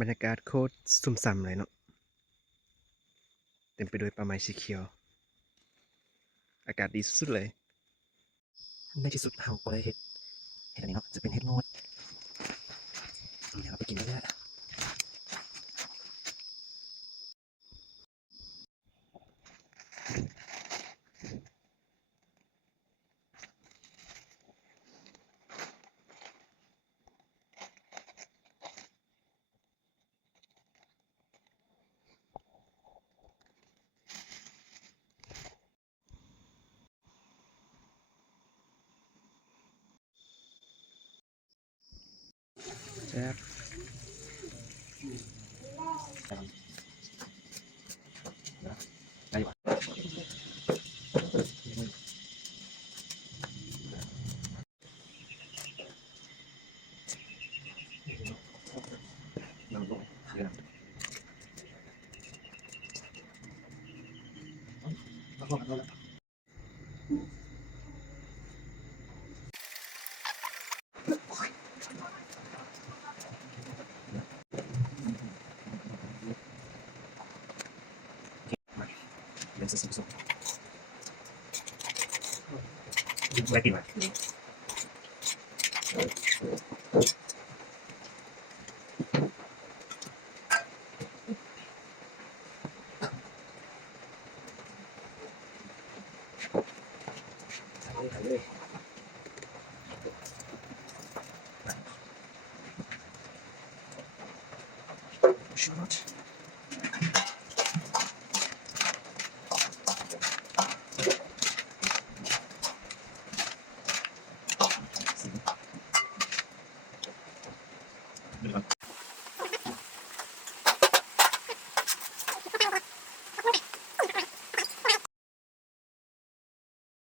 บรรยากาศโคตรซุ่มซ่ามเลยเนาะเต็มไปด้วยป่าไม้สีเขียวอากาศดีสุดๆเลยในที่สุดเราก็ได้เห็ดอันนี้เนาะจะเป็นเห็ดโงดเดี๋ยวเราไปกินกันเลยแซ่บได้ปะเป็นสุดๆไม่กินไหมถ่ายเลยชิวมาก